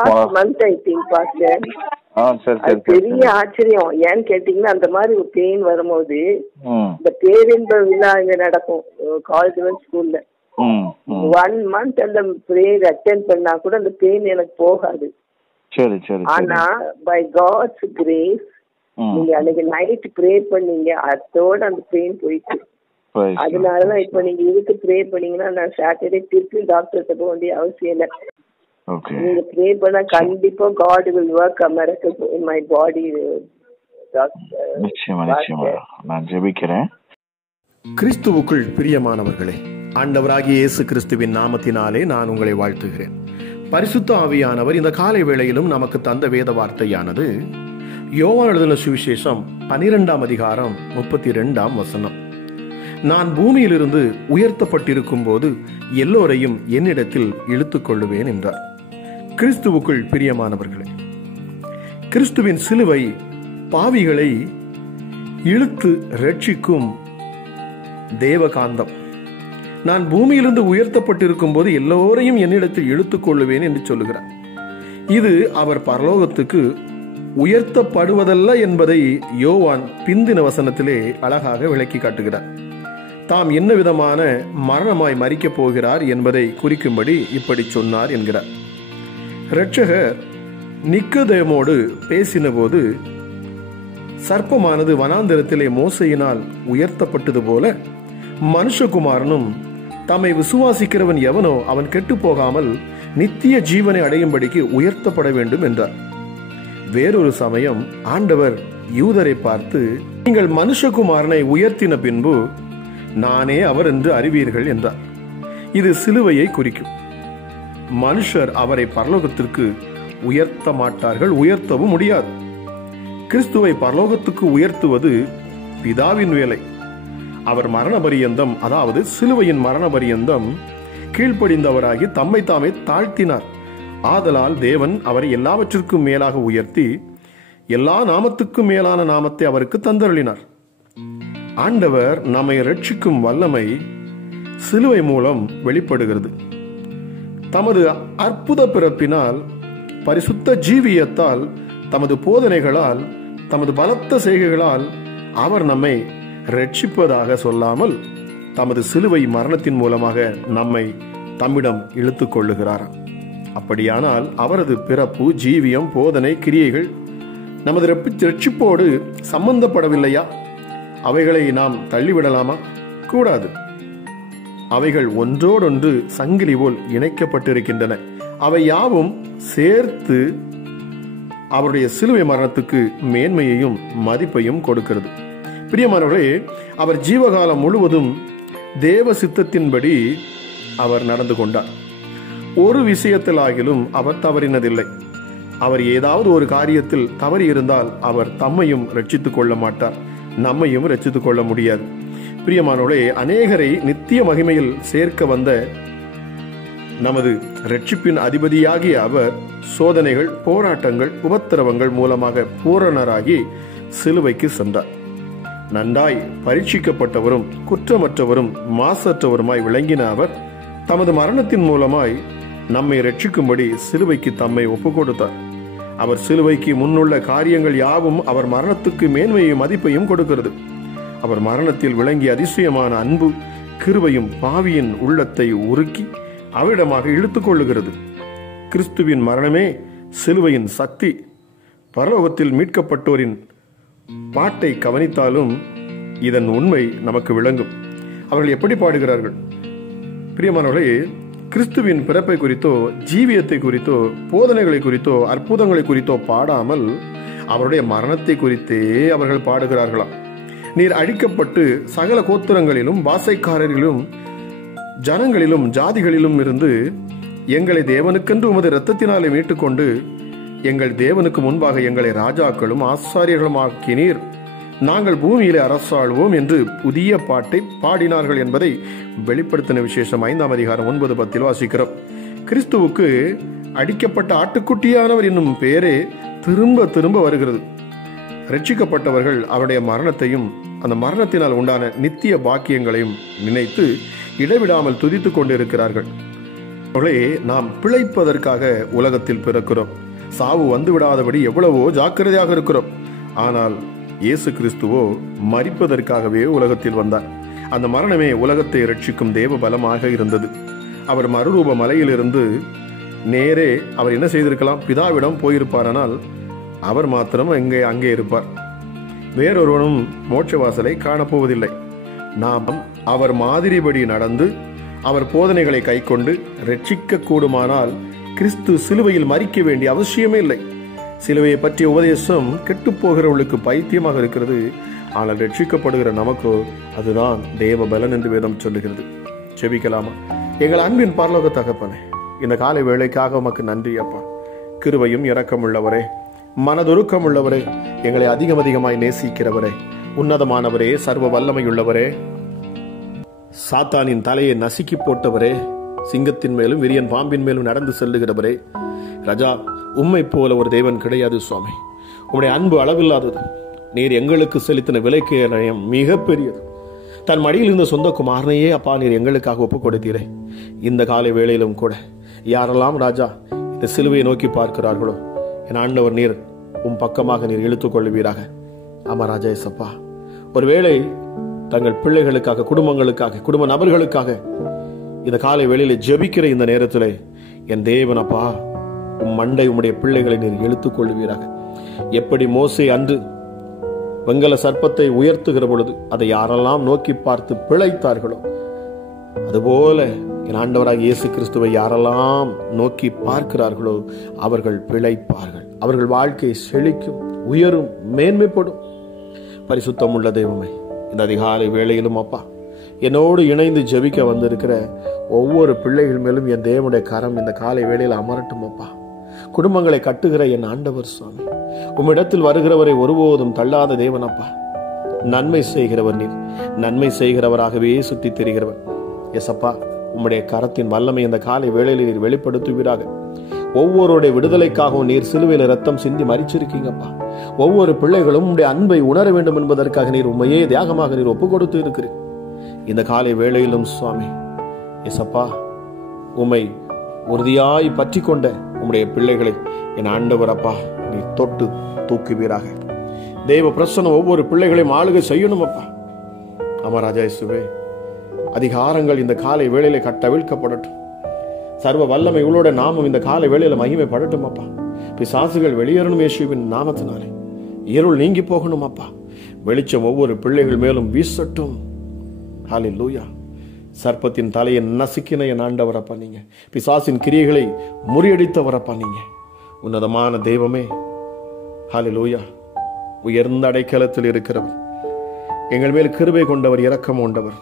Last month I think pastor. பெரிய ஆச்சரியம். ஏன்னு கேட்டீங்கன்னா, அந்த மாதிரி ஒரு பெயின் வரும்போது இந்த பேரின்ப விழா இங்க நடக்கும் காலேஜ் ஸ்கூல்ல. 1 month அந்த பிரேயர் அட்டென்ட் பண்ணா கூட அந்த பெயின் எனக்கு போகாது. ஆனா பை காட்ஸ் கிரேஸ் நீங்க அன்னைக்கு நைட் ப்ரே பண்ணீங்க, அதோட அந்த பெயின் போயிட்டு. அதனாலதான் இப்ப நீங்க இதுக்கு ப்ரே பண்ணீங்கன்னா நான் சாட்டர்டே திருப்பி டாக்டர்கிட்ட போக வேண்டிய அவசியம் இல்லை. நீங்க ப்ரே பண்ணா கண்டிப்பா God will work a miracle in my body. நிச்சயமா நான் ஜெபிக்கிறேன். கிறிஸ்துவுக்குள் பிரியமானவர்களே, ஆண்டவராகிய இயேசு கிறிஸ்துவின் நாமத்தினாலே நான் உங்களை வாழ்த்துகிறேன். பரிசுத்த ஆவியானவர் இந்த காலை வேளையிலும் நமக்கு தந்த வேத வார்த்தையானது யோவான் எழுதின சுவிசேஷம் 12ஆம் அதிகாரம் 32ஆம் வசனம். நான் பூமியிலிருந்து உயர்த்தப்பட்டிருக்கும் போது எல்லோரையும் என்னிடத்தில் இழுத்துக் கொள்ளுவேன் என்றார். கிறிஸ்துவுக்குள் பிரியமானவர்களே, கிறிஸ்துவின் சிலுவை பாவிகளை இழுத்து ரட்சிக்கும் தேவகாந்தம். நான் பூமியிலிருந்து உயர்த்தப்பட்டிருக்கும் போது எல்லோரையும் என்னிடத்தில் இழுத்துக் கொள்ளுவேன் என்று சொல்லுகிறார். இது அவர் பரலோகத்துக்கு உயர்த்தப்படுவதல்ல என்பதை யோவான் பிந்தின வசனத்திலே அழகாக விளக்கி காட்டுகிறார். தாம் என்ன விதமான மரணமாய் மரிக்கப் போகிறார் என்பதை குறிக்கும்படி இப்படி சொன்னார் என்கிறார். இரட்சகர் நிக்கோதேமோடு பேசின போது, சர்ப்பமானது வனாந்தரத்திலே மோசையினால் உயர்த்தப்பட்டது போல மனுஷகுமாரனும் தம்மை விசுவாசிக்கிறவன் எவனோ அவன் கெட்டு போகாமல் நித்திய ஜீவனை அடையும்படிக்கு உயர்த்தப்பட வேண்டும் என்றார். வேறொரு சமயம் ஆண்டவர் யூதரை பார்த்து, நீங்கள் மனுஷகுமாரனை உயர்த்தின பின்பு நானே அவர் என்று அறிவீர்கள் என்றார். இது சிலுவையை குறிக்கும். மனுஷர் அவரை பரலோகத்திற்கு உயர்த்த மாட்டார்கள், உயர்த்தவும் முடியாது. கிறிஸ்துவை பரலோகத்துக்கு உயர்த்துவது பிதாவின் வேலை. அவர் மரண பரியந்தம், அதாவது சிலுவையின் மரண பரியந்தம் கீழ்ப்படிந்தவராகி தம்மை தாமே தாழ்த்தினார். ஆதலால் தேவன் அவரை எல்லாவற்றிற்கும் மேலாக உயர்த்தி எல்லா நாமத்துக்கும் மேலான நாமத்தை அவருக்கு தந்தருளினார். ஆண்டவர் நம்மை ரட்சிக்கும் வல்லமை சிலுவை மூலம் வெளிப்படுகிறது. தமது அற்புத பிறப்பினால், பரிசுத்த ஜீவியத்தால், தமது போதனைகளால், தமது பலத்த செய்கைகளால் அவர் நம்மை ரட்சிப்பதாக சொல்லாமல் தமது சிலுவை மரணத்தின் மூலமாக நம்மை தம்மிடம் இழுத்துக் கொள்ளுகிறார். அப்படியானால் அவரது பிறப்பு, ஜீவியம், போதனை, கிரியைகள் நமது ரட்சிப்போடு சம்பந்தப்படவில்லையா? அவைகளை நாம் தள்ளிவிடலாமா? கூடாது. அவைகள் ஒன்றோடொன்று சங்கிலி போல் இணைக்கப்பட்டிருக்கின்றன. அவை யாவும் சேர்த்து அவருடைய சிலுவை மரணத்துக்கு மேன்மையையும் மதிப்பையும் கொடுக்கிறது. பிரியமானவர்களே, அவர் ஜீவகாலம் முழுவதும் தேவ சித்தத்தின்படி அவர் நடந்து கொண்டார். ஒரு விஷயத்திலாகிலும் அவர் தவறினதில்லை. அவர் ஏதாவது ஒரு காரியத்தில் தவறி இருந்தால் அவர் தம்மையும் ரட்சித்துக் கொள்ள மாட்டார், நம்மையும் ரட்சித்துக் கொள்ள முடியாது. பிரியமானவர்களே, அநேகரை நித்திய மகிமையில் சேர்க்க வந்த நமது ரட்சிப்பின் அதிபதியாகிய அவர் சோதனைகள், போராட்டங்கள், உபத்திரவங்கள் மூலமாக பூரணராகி சிலுவைக்கு சென்றார். நன்றாய் பரீட்சிக்கப்பட்டவரும் குற்றமற்றவரும் மாசற்றவருமாய் விளங்கின அவர் தமது மரணத்தின் மூலமாய் நம்மை ரட்சிக்கும்படி சிலுவைக்கு தம்மை ஒப்புக் கொடுத்தார். அவர் சிலுவைக்கு முன்னுள்ள காரியங்கள் யாவும் அவர் மரணத்துக்கு மேன்மையும் மதிப்பையும் கொடுக்கிறது. அவர் மரணத்தில் விளங்கிய அதிசயமான அன்பு, கிருபையும் பாவியின் உள்ளத்தை உருக்கி அவிடமாக இழுத்துக் கொள்ளுகிறது. கிறிஸ்துவின் மரணமே சிலுவையின் சக்தி. பரலோகத்தில் மீட்கப்பட்டோரின் பாட்டை கவனித்தாலும் இதன் உண்மை நமக்கு விளங்கும். அவர்கள் எப்படி பாடுகிறார்கள்? பிரியமானவர்களே, கிறிஸ்துவின் பிறப்பை குறித்தோ, ஜீவியத்தை குறித்தோ, போதனைகளை குறித்தோ, அற்புதங்களை குறித்தோ பாடாமல் அவருடைய மரணத்தை குறித்தே அவர்கள் பாடுகிறார்களாம். நீர் அழிக்கப்பட்டு சகல கோத்திரங்களிலும், பாசைக்காரர்களிலும், ஜனங்களிலும், ஜாதிகளிலும் இருந்து எங்களை தேவனுக்கென்று உமது இரத்தத்தினாலே மீட்டுக்கொண்டு எங்கள் தேவனுக்கு முன்பாக எங்களை ராஜாக்களும் ஆசாரியர்களும் ஆக்கினீர், நாங்கள் பூமியிலே அரசாள்வோம் என்று புதிய பாட்டை பாடினார்கள் என்பதை வெளிப்படுத்தின விசேஷம் 5ஆம் அதிகாரம் 9-10 வாசிக்கிறோம். கிறிஸ்துவுக்கு அடிக்கப்பட்ட ஆட்டுக்குட்டியானவர் என்னும் பெயரே திரும்ப திரும்ப வருகிறது. ரட்சிக்கப்பட்டவர்கள் அவருடைய மரணத்தையும் அந்த மரணத்தினால் உண்டான நித்திய பாக்கியங்களையும் நினைத்து இடைவிடாமல் துதித்துக் கொண்டிருக்கிறார்கள். நாம் பிழைப்பதற்காக உலகத்தில் பிறக்கிறோம். சாவு வந்து விடாதபடி எவ்வளவோ ஜாக்கிரதையாக இருக்கிறோம். ஆனால் இயேசு கிறிஸ்துவோ மரிப்பதற்காகவே உலகத்தில் வந்தார். அந்த மரணமே உலகத்தை ரட்சிக்கும் தேவ பலமாக இருந்தது. அவர் மறுரூப மலையிலிருந்து நேரே அவர் என்ன செய்திருக்கலாம்? பிதாவிடம் போயிருப்பாரானால் அவர் மாத்திரம் அங்கே இருப்பார். வேறொருவனும் மோட்ச வாசலை காணப்போவதில்லை. நாம் அவர் மாதிரிபடி நடந்து அவர் போதனைகளை கைக்கொண்டு ரட்சிக்க கூடுமானால் கிறிஸ்து சிலுவையில் மரிக்க வேண்டிய அவசியமே இல்லை. சிலுவையை பற்றிய உபதேசம் கெட்டுப்போகிறவர்களுக்கு பைத்தியமாக இருக்கிறது. ஆனால் ரட்சிக்கப்படுகிற நமக்கோ அதுதான் தேவ பலன் என்று வேதம் சொல்லுகிறது. செபிக்கலாமா? எங்கள் அன்பின் பரலோக தகப்பனே, இந்த காலை வேளைக்காக உமக்கு நன்றி அப்பா. கிருபையும் இரக்கம் உள்ளவரே, மனதுருக்கம் உள்ளவரே, எங்களை அதிகமாய் நேசிக்கிறவரே, உன்னதமானவரே, சர்வ வல்லமையுள்ளவரே, சாத்தானின் தலையை நசுக்கி போட்டவரே, சிங்கத்தின் மேலும் விரியன் பாம்பின் மேலும் நடந்து செல்லுகிறவரே, ராஜா, உம்மை போல ஒரு தேவன் கிடையாது சுவாமி. உம்முடைய அன்பு அளவில்லாதது. நீர் எங்களுக்கு செலுத்தின விலைக்கு மிக பெரியது. தன் மடியில் இருந்த சொந்த குமாரனையே அப்பா நீர் எங்களுக்காக ஒப்புக் கொடுத்தீரே. இந்த காலை வேளையிலும் கூட யாரெல்லாம் ராஜா இந்த சிலுவையை நோக்கி பார்க்கிறார்களோ, என் ஆண்டவர் நீர் பக்கமாக நீர் இழுத்துக் கொள்வீராக. ஆமா ராஜா ஏசப்பா, ஒருவேளை தங்கள் பிள்ளைகளுக்காக, குடும்பங்களுக்காக, குடும்ப நபர்களுக்காக இந்த காலை வேளையில ஜெபிக்கிற இந்த நேரத்தில் என் தேவன் அப்பா, மண்டை உம்முடைய பிள்ளைகளை நீர் இழுத்துக் கொள்வீராக. எப்படி மோசே அன்று வெங்கல சர்ப்பத்தை உயர்த்துகிற பொழுது அதை யாரெல்லாம் நோக்கி பார்த்து பிழைத்தார்களோ, அதுபோல என் ஆண்டவராக இயேசு கிறிஸ்துவை யாரெல்லாம் நோக்கி பார்க்கிறார்களோ அவர்கள் பிழைப்பார்கள். அவர்கள் வாழ்க்கை செழிக்கும், உயரும், மேன்மைப்படும். பரிசுத்தம் உள்ள தெய்வமே, இந்த அதிகாலை வேளையிலும் அப்பா என்னோடு இணைந்து ஜெபிக்க வந்திருக்கிற ஒவ்வொரு பிள்ளைகள் மேலும் என் தேவனுடைய கரம் இந்த காலை வேளையில் அமரட்டும் அப்பா. குடும்பங்களை கட்டுகிற என் ஆண்டவர் சுவாமி, உம்மிடத்தில் வருகிறவரை ஒருபோதும் தள்ளாத தேவன் அப்பா. நன்மை செய்கிறவர் நீர், நன்மை செய்கிறவராகவே சுற்றி தெரிகிறவர். எஸ் அப்பா, உம்முடைய கரத்தின் வல்லமை இந்த காலை வேளையில் நீர் வெளிப்படுத்துவீராக. ஒவ்வொருடைய விடுதலைக்காகவும் நீர் சிலுவையில் ரத்தம் சிந்தி மரிச்சிருக்கீங்கப்பா. ஒவ்வொரு பிள்ளைகளும் உம்முடைய அன்பை உணர வேண்டும் என்பதற்காக நீர் உண்மையே தியாகமாக நீர் ஒப்பு கொடுத்து இருக்கிறீர். இந்த காலை வேளையிலும் சுவாமி எஸ் அப்பா, உம்மை உறுதியாய் பற்றி கொண்ட உம்முடைய பிள்ளைகளை என் ஆண்டவர் அப்பா நீர் தொட்டு தூக்குவீராக. தேவ பிரசன்னம் ஒவ்வொரு பிள்ளைகளையும் ஆளுகை செய்யணும் அப்பா. அமராஜா இயேசுவே, அதிகாரங்கள் இந்த காலை வேளையில கட்டவிழ்க்கப்படட்டும். சர்வ வல்லமை உங்களோட நாமம் இந்த காலை வேளையில மகிமைப்படட்டும் அப்பா. பிசாசுகள் வெளியேறணும் இயேசுவின் நாமத்தினாலே. இருள் நீங்கி போகணும் அப்பா. வெளிச்சம் ஒவ்வொரு பிள்ளைகள் மேலும் வீசட்டும். ஹல்லேலூயா. சர்ப்பத்தின் தலையை நசுக்கின என் ஆண்டவரப்பா நீங்க. பிசாசின் கிரியைகளை முறியடித்தவரப்பா நீங்க. உன்னதமான தெய்வமே, ஹல்லேலூயா. உயர்ந்த அடைக்கலத்தில் இருக்கிறவர், எங்கள் மேல் கிருபை கொண்டவர், இரக்கம் கொண்டவர்,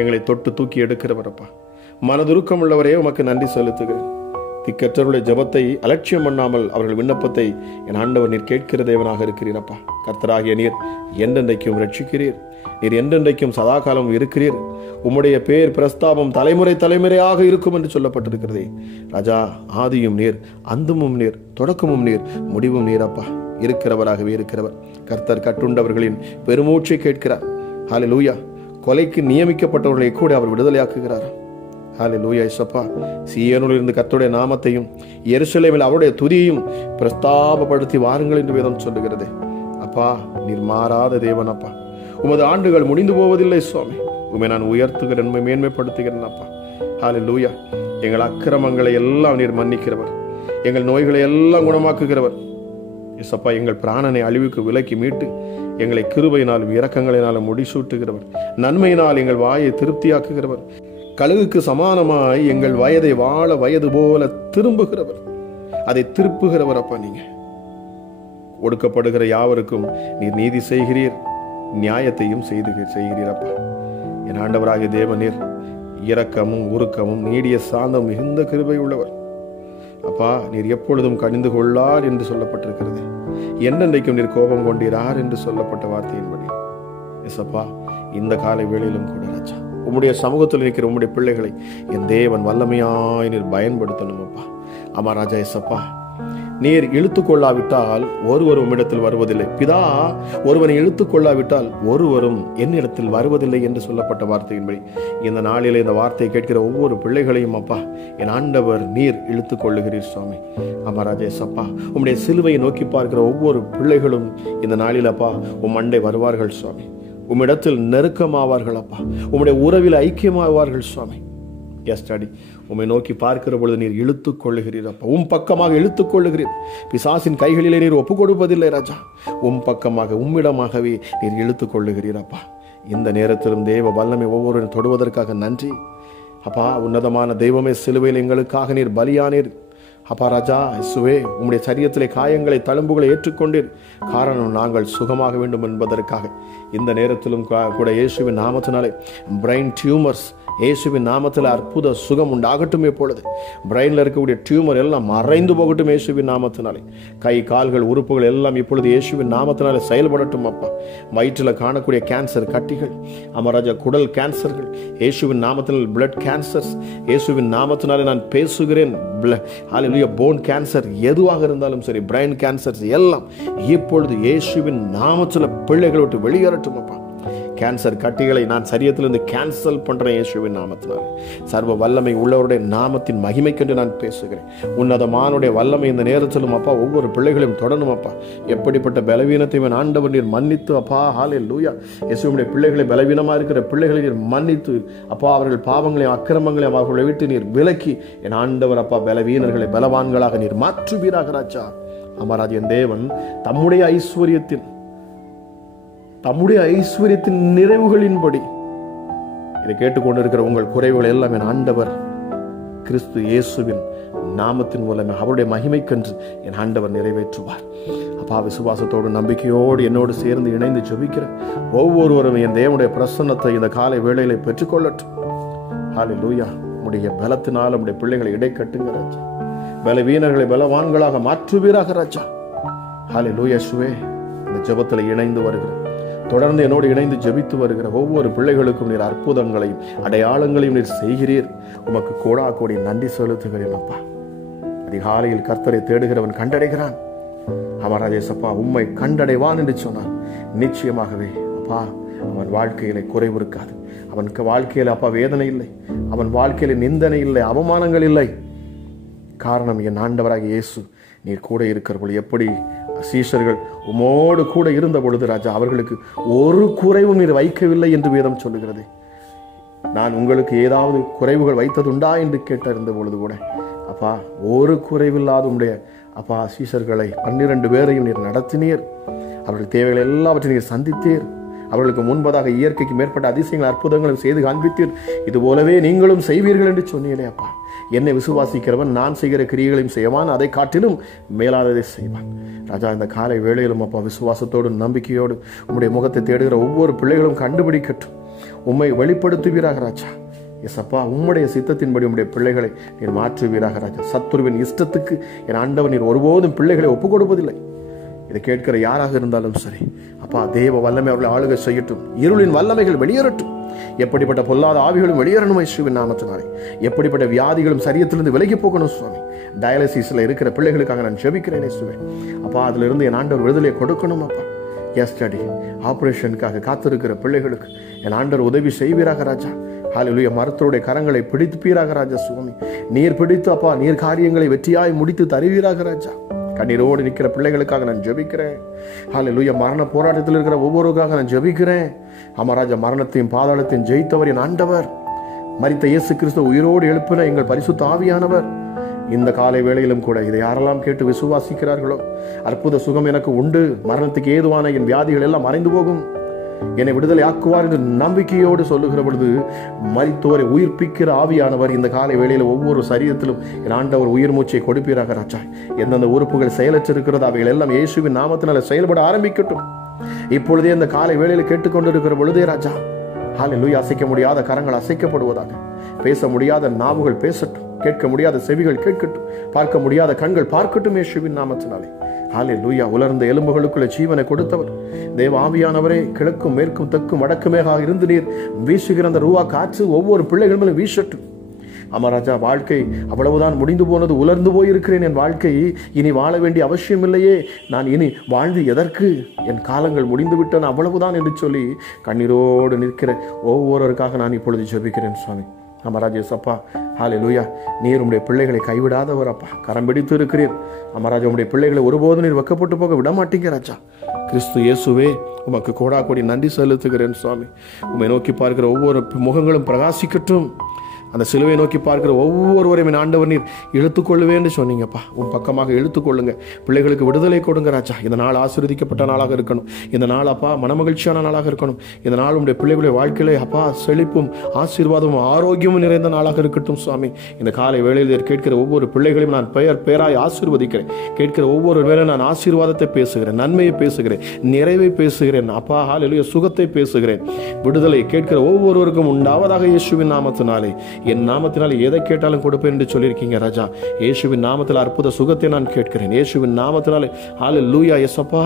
எங்களை தொட்டு தூக்கி எடுக்கிறவர் அப்பா. மனதுருக்கம் உள்ளவரே உமக்கு நன்றி செலுத்துகிறேன். திக்கற்றவருடைய ஜெபத்தை அலட்சியம் பண்ணாமல் அவர்கள் விண்ணப்பத்தை என் ஆண்டவர் நீர் கேட்கிற தேவனாக இருக்கிறீரப்பா. கர்த்தராகிய நீர் என்றென்றைக்கும் ரட்சிக்கிறீர். நீர் என்றென்றைக்கும் சதா காலம் இருக்கிறீர். உம்முடைய பேர் பிரஸ்தாபம் தலைமுறை தலைமுறையாக இருக்கும் என்று சொல்லப்பட்டிருக்கிறதே. ராஜா, ஆதியும் நீர், அந்தமும் நீர், தொடக்கமும் நீர், முடிவும் நீரப்பா. இருக்கிறவராகவே இருக்கிறவர். கர்த்தர் கட்டுண்டவர்களின் பெருமூச்சை கேட்கிறார். ஹல்லேலூயா. கொலைக்கு நியமிக்கப்பட்டவர்களை கூட அவர் விடுதலையாக்குகிறார். ஹல்லேலூயா. இயேசுப்பா, சீயோனில் இருந்து கர்த்தருடைய நாமத்தையும் எருசலேமில் அவருடைய துதியையும் பிரஸ்தாபப்படுத்தி வாருங்கள் என்று வேதம் சொல்லுகிறது. அப்பா, நீர் மாறாத தேவன் அப்பா. உமது ஆண்டுகள் முடிந்து போவதில்லை சுவாமி. உண்மை நான் உயர்த்துகிறேன், மேன்மைப்படுத்துகிறேன் அப்பா. ஹல்லேலூயா. எங்கள் அக்கிரமங்களை எல்லாம் நீர் மன்னிக்கிறவர், எங்கள் நோய்களை எல்லாம் குணமாக்குகிறவர். இயேசுப்பா, எங்கள் பிராணனை அழிவுக்கு விலக்கி மீட்டு எங்களை கிருபையினாலும் இரக்கங்களினாலும் முடிசூட்டுகிறவர், நன்மையினால் எங்கள் வாயை திருப்தியாக்குகிறவர், கழுகுக்கு சமானமாய் எங்கள் வயதை வாழ வயது போல திரும்புகிறவர், அதை திருப்புகிறவர் அப்பா. நீங்க ஒடுக்கப்படுகிற யாவருக்கும் நீர் நீதி செய்கிறீர், நியாயத்தையும் செய்கிறீர் அப்பா. என் ஆண்டவராகிய தேவநீர் இரக்கமும் உருக்கமும் நீடிய சாந்தம் மிகுந்த கிருபை உள்ளவர் அப்பா. நீர் எப்பொழுதும் கனிந்து கொள்ளார் என்று சொல்லப்பட்டிருக்கிறது. என்றென்றைக்கும் நீர் கோபம் கொண்டீரார் என்று சொல்லப்பட்ட வார்த்தையின்படி எஸ்அப்பா, இந்த காலை வேளையிலும் கூட ராஜா, உம்முடைய சமூகத்தில் இருக்கிற உம்முடைய பிள்ளைகளை என் தேவன் வல்லமையாய் நீர் பயன்படுத்தணும் அப்பா. ஆமா ராஜா எஸ்அப்பா, நீர் இழுத்துக் கொள்ளாவிட்டால் ஒருவரும் உம்மிடத்தில் வருவதில்லை. பிதா ஒருவனை இழுத்துக் கொள்ளாவிட்டால் ஒருவரும் என்னிடத்தில் வருவதில்லை என்று சொல்லப்பட்ட வார்த்தையின்படி இந்த நாளிலே இந்த வார்த்தையை கேட்கிற ஒவ்வொரு பிள்ளைகளையும் அப்பா என் ஆண்டவர் நீர் இழுத்துக் கொள்ளுகிறீர் சுவாமி. அமராஜேஸ் அப்பா, உம்முடைய சிலுவையை நோக்கி பார்க்கிற ஒவ்வொரு பிள்ளைகளும் இந்த நாளில் அப்பா உம் அண்டை வருவார்கள் சுவாமி. உம்மிடத்தில் நெருக்கமாவார்கள் அப்பா, உம்முடைய உறவில் ஐக்கியமாவார்கள் சுவாமி. எஸ் டாடி, உம்மை நோக்கி பார்க்கிற பொழுது நீர் இழுத்துக் கொள்ளுகிறீர் அப்பா, உம் பக்கமாக இழுத்துக் கொள்ளுகிறீர். பிசாசின் கைகளிலே நீர் ஒப்புக் கொடுப்பதில்லை ராஜா, உம் பக்கமாக உம்மிடமாகவே நீர் இழுத்துக் கொள்ளுகிறீர் அப்பா. இந்த நேரத்திலும் தேவ வல்லமை ஒவ்வொருவரும் தொடுவதற்காக நன்றி அப்பா. உன்னதமான தெய்வமே, சிலுவையில் எங்களுக்காக நீர் பலியானீர் அப்பா. ராஜா இயேசுவே, உம்முடைய சரீரத்திலே காயங்களை தழும்புகளை ஏற்றுக்கொண்டீர். காரணம் நாங்கள் சுகமாக வேண்டும் என்பதற்காக. இந்த நேரத்திலும் கூட இயேசுவின் நாமத்தினாலே பிரெயின் டியூமர்ஸ் இயேசுவின் நாமத்தில் அற்புத சுகம் உண்டாகட்டும். இப்பொழுது பிரெயினில் இருக்கக்கூடிய டியூமர் எல்லாம் மறைந்து போகட்டும் இயேசுவின் நாமத்தினாலே. கை கால்கள் உறுப்புகள் எல்லாம் இப்பொழுது இயேசுவின் நாமத்தினாலே செயல்படட்டும் அப்பா. வயிற்றில் காணக்கூடிய கேன்சர் கட்டிகள், அமராஜா குடல் கேன்சர்கள் இயேசுவின் நாமத்தில், பிளட் கேன்சர்ஸ் இயேசுவின் நாமத்தினாலே நான் பேசுகிறேன். போன் கேன்சர் எதுவாக இருந்தாலும் சரி, பிரெயின் கேன்சர்ஸ் எல்லாம் இப்பொழுது இயேசுவின் நாமத்தில் பிள்ளைகளை விட்டு வெளியேறட்டும் அப்பா. கேன்சர் கட்டிகளை நான் சரீரத்திலிருந்து கேன்சல் பண்றேன் இயேசுவின் நாமத்தினால். சர்வ வல்லமை உள்ளவருடைய நாமத்தின் மகிமைக்கென்று நான் பேசுகிறேன். உன்னதமானுடைய வல்லமை இந்த நேரத்திலும் அப்பா ஒவ்வொரு பிள்ளைகளையும் தொடரும் அப்பா. எப்படிப்பட்ட பலவீனத்தையும் ஆண்டவர் நீர் மன்னித்து அப்பா. ஹல்லேலூயா. இயேசுவினுடைய பிள்ளைகளை, பலவீனமா இருக்கிற பிள்ளைகளை நீர் மன்னித்து அப்பா, அவர்கள் பாவங்களையும் அக்கிரமங்களையும் அவர்களை விட்டு நீர் விலக்கி என் ஆண்டவர் அப்பா பலவீனர்களை பலவான்களாக நீர் மாற்றுவீராக ராஜா. அமராஜன் தேவன் தம்முடைய ஐஸ்வர்யத்தின் நிறைவுகளின்படி இதை கேட்டுக்கொண்டிருக்கிற உங்கள் குறைவுகள் எல்லாம் என் ஆண்டவர் கிறிஸ்து இயேசுவின் நாமத்தின் மூலமே அவருடைய மகிமைக்கென்று என் ஆண்டவர் நிறைவேற்றுவார் அப்பா. விசுவாசத்தோடு நம்பிக்கையோடு என்னோடு சேர்ந்து இணைந்து ஜெபிக்கிற ஒவ்வொருவரும் என் தேவனுடைய பிரசன்னத்தை இந்த காலை வேளையில பெற்றுக்கொள்ளட்டும். ஹல்லேலூயா. உடைய பலத்தினால் உடைய பிள்ளைகளை இடை கட்டுங்க ராஜா. பலவீனர்களை பலவான்களாக மாற்றுவீராக ராஜா. ஹல்லேலூயா. இயேசுவே, இந்த ஜெபத்தில் இணைந்து வருகிற, தொடர்ந்து என்னோடு இணைந்து ஜெபித்து வருகிற ஒவ்வொரு பிள்ளைகளுக்கும் நீர் அற்புதங்களையும் அடையாளங்களையும் நீர் செய்கிறீர். உமக்கு கோடா கோடி நன்றி செலுத்துகிறேன் அப்பா. அதிகாலையில் கர்த்தரை தேடுகிறவன் கண்டடைகிறான். அமராஜேசப்பா, உம்மை கண்டடைவான் என்று சொன்னார். நிச்சயமாகவே அப்பா அவன் வாழ்க்கையில குறைவு இருக்காது. அவனுக்கு வாழ்க்கையில அப்பா வேதனை இல்லை, அவன் வாழ்க்கையில நிந்தனை இல்லை, அவமானங்கள் இல்லை. காரணம் என் ஆண்டவராக இயேசு நீர் கூட இருக்கிற பொழுது, எப்படி சீஷர்கள் உமோடு கூட இருந்த பொழுது ராஜா அவர்களுக்கு ஒரு குறைவும் நீர் வைக்கவில்லை என்று வேதம் சொல்லுகிறது. நான் உங்களுக்கு ஏதாவது குறைவுகள் வைத்ததுண்டா என்று கேட்டிருந்த பொழுது கூட அப்பா ஒரு குறைவில்லாத உடைய அப்பா சீஷர்களை 12 பேரையும் நீர் நடத்தினீர். அவர்கள் தேவைகள் எல்லாவற்றையும் நீர் சந்தித்தீர். அவர்களுக்கு முன்பதாக இயற்கைக்கு மேற்பட்ட அதிசயங்கள் அற்புதங்களும் செய்து காண்பித்தீர். இது போலவே நீங்களும் செய்வீர்கள் என்று சொன்னீரே அப்பா. என்னை விசுவாசிக்கிறவன் நான் செய்கிற கிரியைகளையும் செய்வான், அதை காட்டிலும் மேலானதை செய்வான். ராஜா, இந்த காலை வேளையிலும் அப்பா விசுவாசத்தோடு நம்பிக்கையோடு உம்முடைய முகத்தை தேடுகிற ஒவ்வொரு பிள்ளைகளும் கண்டுபிடிக்கட்டும், உம்மை வெளிப்படுத்துவீராக ராஜா. எஸ் அப்பா, உம்முடைய சித்தத்தின்படி உம்முடைய பிள்ளைகளை நீர் மாற்றுவீராக ராஜா. சத்துருவின் இஷ்டத்துக்கு என் ஆண்டவர் நீர் ஒருபோதும் பிள்ளைகளை ஒப்புக் கொடுப்பதில்லை. இதை கேட்கிற யாராக இருந்தாலும் சரி அப்பா, தேவ வல்லமை அவர்களை ஆளுகை செய்யட்டும். இருளின் வல்லமைகள் வெளியேறட்டும். எப்படிப்பட்ட பொல்லாத ஆவிகளும் வெளியேறணும் இயேசுவின் நாமத்தினாலே. எப்படிப்பட்ட வியாதிகளும் சரீரத்திலிருந்து விலகி போகணும் சுவாமி. டயாலிசிஸ்ல இருக்கிற பிள்ளைகளுக்காக நான் ஜெபிக்கிறேன் இயேசுவே. அப்பா, அதுல இருந்து என் ஆண்டவர் விடுதலை கொடுக்கணும் அப்பா. எஸ் டாடி, ஆபரேஷனுக்காக காத்திருக்கிற பிள்ளைகளுக்கு என் ஆண்டவர் உதவி செய்வீராக ராஜா. ஹல்லேலூயா. மருத்துவருடைய கரங்களை பிடிப்பீராக ராஜா. சுவாமி, நீர் பிடித்து அப்பா நீர் காரியங்களை வெற்றியாய் முடித்து தருவீராக ராஜா. கண்ணீரோடு நிற்கிற பிள்ளைகளுக்காக நான் ஜெபிக்கிறேன். ஹல்லேலூயா. மரண போராட்டத்தில் இருக்கிற ஒவ்வொருவருக்காக நான் ஜெபிக்கிறேன். அமராஜா, மரணத்தையும் பாதாளத்தையும் ஜெயித்தவர் என் ஆண்டவர். மரித்த இயேசு கிறிஸ்து உயிரோடு எழுப்பின எங்கள் பரிசுத்த ஆவியானவர். இந்த காலை வேளையிலும் கூட இதை யாரெல்லாம் கேட்டு விசுவாசிக்கிறார்களோ, அற்புத சுகம் எனக்கு உண்டு, மரணத்துக்கு ஏதுவான என் வியாதிகள் எல்லாம் மறைந்து போகும், என்னை விடுதலை ஆக்குவார் என்று நம்பிக்கையோடு சொல்லுகிற பொழுது மரித்தோரை உயிர்ப்பிக்கிற ஆவியானவர் இந்த காலை வேளையில ஒவ்வொரு சரீரத்திலும் என் ஆண்டவர் உயிர் மூச்சை கொடுப்பீராக ராஜா. எந்தெந்த உறுப்புகள் செயலற்றிருக்கிறது அவைகள் எல்லாம் இயேசுவின் நாமத்தினால செயல்பட ஆரம்பிக்கட்டும். இப்பொழுதே இந்த காலை வேளையில கேட்டுக்கொண்டிருக்கிற பொழுதே ராஜா, ஹல்லேலூயா, அசைக்க முடியாத கரங்கள் அசைக்கப்படுவதாக, பேச முடியாத நாவுகள் பேசட்டும், கேட்க முடியாத செவிகள் கேட்கட்டும், பார்க்க முடியாத கண்கள் பார்க்கட்டும் இயேசுவின் நாமத்தினாலே. ஹல்லேலூயா. உலர்ந்த எலும்புகளுக்குள்ள ஜீவனை கொடுத்தவர் தேவ ஆவியானவரே, கிழக்கும் மேற்கும் தெற்கும் வடக்குமேகாக இருந்து நீர் வீசுகிற அந்த ரூவா காற்று ஒவ்வொரு பிள்ளைகள் மேலும் வீசட்டும். ராஜா, வாழ்க்கை அவ்வளவுதான், முடிந்து போனது, உலர்ந்து போயிருக்கிறேன், என் வாழ்க்கை இனி வாழ வேண்டிய அவசியம் இல்லையே, நான் இனி வாழ்ந்து எதற்கு, என் காலங்கள் முடிந்து விட்டன, அவ்வளவுதான் என்று சொல்லி கண்ணீரோடு நிற்கிற ஒவ்வொருவருக்காக நான் இப்பொழுது ஜெபிக்கிறேன் சுவாமி. ராஜா ஏசப்பா, ஹல்லேலூயா, நீர் உம்முடைய பிள்ளைகளை கைவிடாதவர் அப்பா, கரம் பிடித்து இருக்கிறீர். ராஜா, உம்முடைய பிள்ளைகளை ஒருபோதும் நீர் வெக்கப்பட்டு போக விட மாட்டீங்க ராஜா. கிறிஸ்து இயேசுவே, உமக்கு கோடா கோடி நன்றி செலுத்துகிறேன் சுவாமி. உம்மை நோக்கி பார்க்கிற ஒவ்வொரு முகங்களும் பிரகாசிக்கட்டும். அந்த சிலுவை நோக்கி பார்க்கிற ஒவ்வொருவரையும் என் ஆண்டவர் நீர் இழுத்துக்கொள்ளுவேன்னு சொன்னீங்கப்பா. உன் பக்கமாக இழுத்துக்கொள்ளுங்க. பிள்ளைகளுக்கு விடுதலை கொடுங்க ராஜா. இந்த நாள் ஆசீர்வதிக்கப்பட்ட நாளாக இருக்கணும். இந்த நாள் அப்பா மனமகிழ்ச்சியான நாளாக இருக்கணும். இந்த நாள் உடைய பிள்ளைகளுடைய வாழ்க்கையிலே அப்பா செழிப்பும் ஆசீர்வாதமும் ஆரோக்கியமும் நிறைந்த நாளாக இருக்கட்டும் சுவாமி. இந்த காலை வேளையில் கேட்கிற ஒவ்வொரு பிள்ளைகளையும் நான் பெயராய் ஆசீர்வதிக்கிறேன். கேட்கிற ஒவ்வொரு வேளை நான் ஆசீர்வாதத்தை பேசுகிறேன், நன்மையை பேசுகிறேன், நிறைவை பேசுகிறேன் அப்பா. ஹல்லேலூயா, சுகத்தை பேசுகிறேன். விடுதலை கேட்கிற ஒவ்வொருவருக்கும் உண்டாவதாக இயேசுவின் நாமத்தினாலே. என் நாமத்தினால் எதை கேட்டாலும் கொடுப்பேன் என்று சொல்லியிருக்கீங்க ராஜா. இயேசுவின் நாமத்தில் அற்புத சுகத்தை நான் கேட்கிறேன். இயேசுவின் நாமத்தினாலே ஹல்லேலூயா இயேசப்பா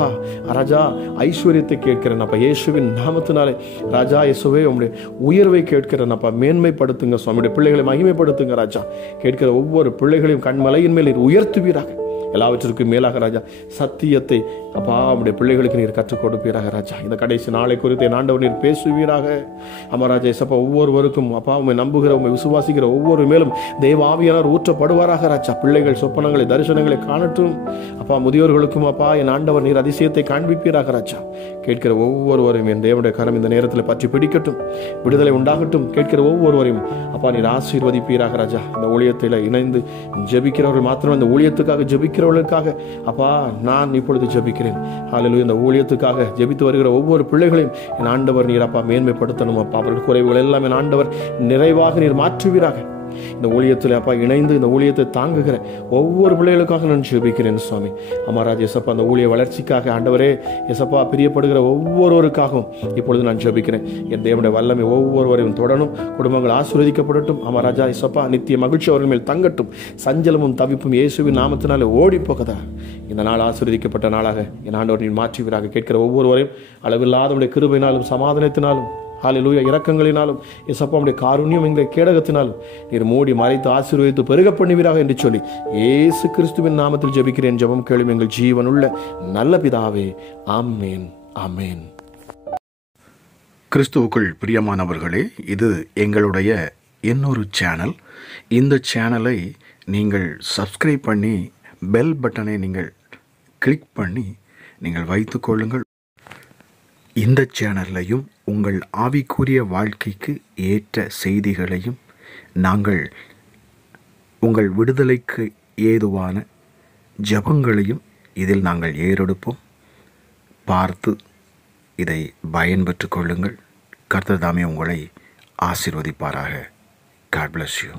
ராஜா, ஐஸ்வர்யத்தை கேட்கிறேன் அப்பா. இயேசுவின் நாமத்தினாலே ராஜா இயேசுவே உம்முடைய உயர்வை கேட்கிறேன் அப்பா. மேன்மைப்படுத்துங்க சுவாமியுடைய பிள்ளைகளை மகிமைப்படுத்துங்க ராஜா. கேட்கிற ஒவ்வொரு பிள்ளைகளையும் கண்மலையின் மேல் உயர்த்துவீராக. எல்லாவற்றிற்கும் மேலாக ராஜா சத்தியத்தை அப்பா உடைய பிள்ளைகளுக்கு நீர் கற்றுக் கொடுப்பீராக ராஜா. இந்த கடைசி நாளை குறித்து என் ஆண்டவர் நீர் பேசுவீராக. ராஜா இயேசப்பா, ஒவ்வொருவருக்கும் அப்பா உம்மை நம்புகிற, உம்மை விசுவாசிக்கிற ஒவ்வொரு மேலும் தேவ ஆவியானவர் ஊற்றப்படுவாராக ராஜா. பிள்ளைகள் சொப்பனங்களை தரிசனங்களை காணட்டும் அப்பா. முதியோர்களுக்கும் அப்பா என் ஆண்டவர் நீர் அதிசயத்தை காண்பிப்பீராக ராஜா. கேட்கிற ஒவ்வொருவரையும் என் தேவனுடைய கரம் இந்த நேரத்தில் பற்றி பிடிக்கட்டும். விடுதலை உண்டாகட்டும். கேட்கிற ஒவ்வொருவரையும் அப்பா நீர் ஆசீர்வதிப்பீராக ராஜா. இந்த ஊழியத்தில் இணைந்து ஜெபிக்கிறவர்கள் மாத்திரம் இந்த ஊழியத்துக்காக ஜெபிக்கிறவர்களுக்காக அப்பா நான் இப்பொழுது ஜெபிக்கிறேன். ஹல்லேலூயா, இந்த ஊழியத்துக்காக ஜெபித்து வருகிற ஒவ்வொரு பிள்ளைகளையும் என் ஆண்டவர் நீர் அப்பா மேன்மைப்படுத்தணும் அப்பா. அவர்கள் குறைவுகள் எல்லாம் என் ஆண்டவர் நிறைவாக நீர் மாற்றுவீராக. இந்த ஊழியத்தில் அப்பா இணைந்து இந்த ஊழியத்தை தாங்குகிற ஒவ்வொரு பிள்ளைகளுக்காக நான் ஜெபிக்கிறேன் சுவாமி. ராஜா எசப்பா, அந்த ஊழிய வளர்ச்சிக்காக ஆண்டவரே எசப்பா பிரியப்படுகிற ஒவ்வொருவருக்காகவும் இப்பொழுது நான் ஜெபிக்கிறேன். என் தேவனுடைய வல்லமை ஒவ்வொருவரையும் தொடரும். குடும்பங்கள் ஆசீர்வதிக்கப்படட்டும். ராஜா எசப்பா, நித்திய மகிழ்ச்சி அவர்கள் மேல் தங்கட்டும். சஞ்சலமும் தவிப்பும் இயேசுவின் நாமத்தினாலே ஓடி போகதா. இந்த நாள் ஆசீர்வதிக்கப்பட்ட நாளாக என் ஆண்டவர் நீர் மாற்றுவீராக. கேட்கிற ஒவ்வொருவரையும் அளவில்லாத கிருபையினாலும் சமாதானத்தினாலும் ஹல்லேலூயா இரக்கங்களினாலும் இயேசுவின் காருண்யம் என்கிற கேடகத்தினாலும் நீர் மூடி மறைத்து ஆசீர்வதித்து பெருக பண்ணுவீராக என்று சொல்லி இயேசு கிறிஸ்துவின் நாமத்தில் ஜெபிக்கிறேன். ஜெபம் கேளும் எங்கள் ஜீவனுள்ள நல்ல பிதாவே, ஆமென், ஆமென். கிறிஸ்துவுக்குள் பிரியமானவர்களே, இது எங்களுடைய இன்னொரு சேனல். இந்த சேனலை நீங்கள் சப்ஸ்கிரைப் பண்ணி பெல் பட்டனை நீங்கள் கிளிக் பண்ணி நீங்கள் வைத்துக் கொள்ளுங்கள். இந்த சேனல்லையும் உங்கள் ஆவிக்குரிய வாழ்க்கைக்கு ஏற்ற செய்திகளையும் நாங்கள் உங்கள் விடுதலைக்கு ஏதுவான ஜெபங்களையும் இதில் நாங்கள் ஏறெடுப்போம். பார்த்து இதை பயன்பெற்று கொள்ளுங்கள். கர்த்தர் தாமே உங்களை ஆசீர்வதிப்பாராக. God bless you.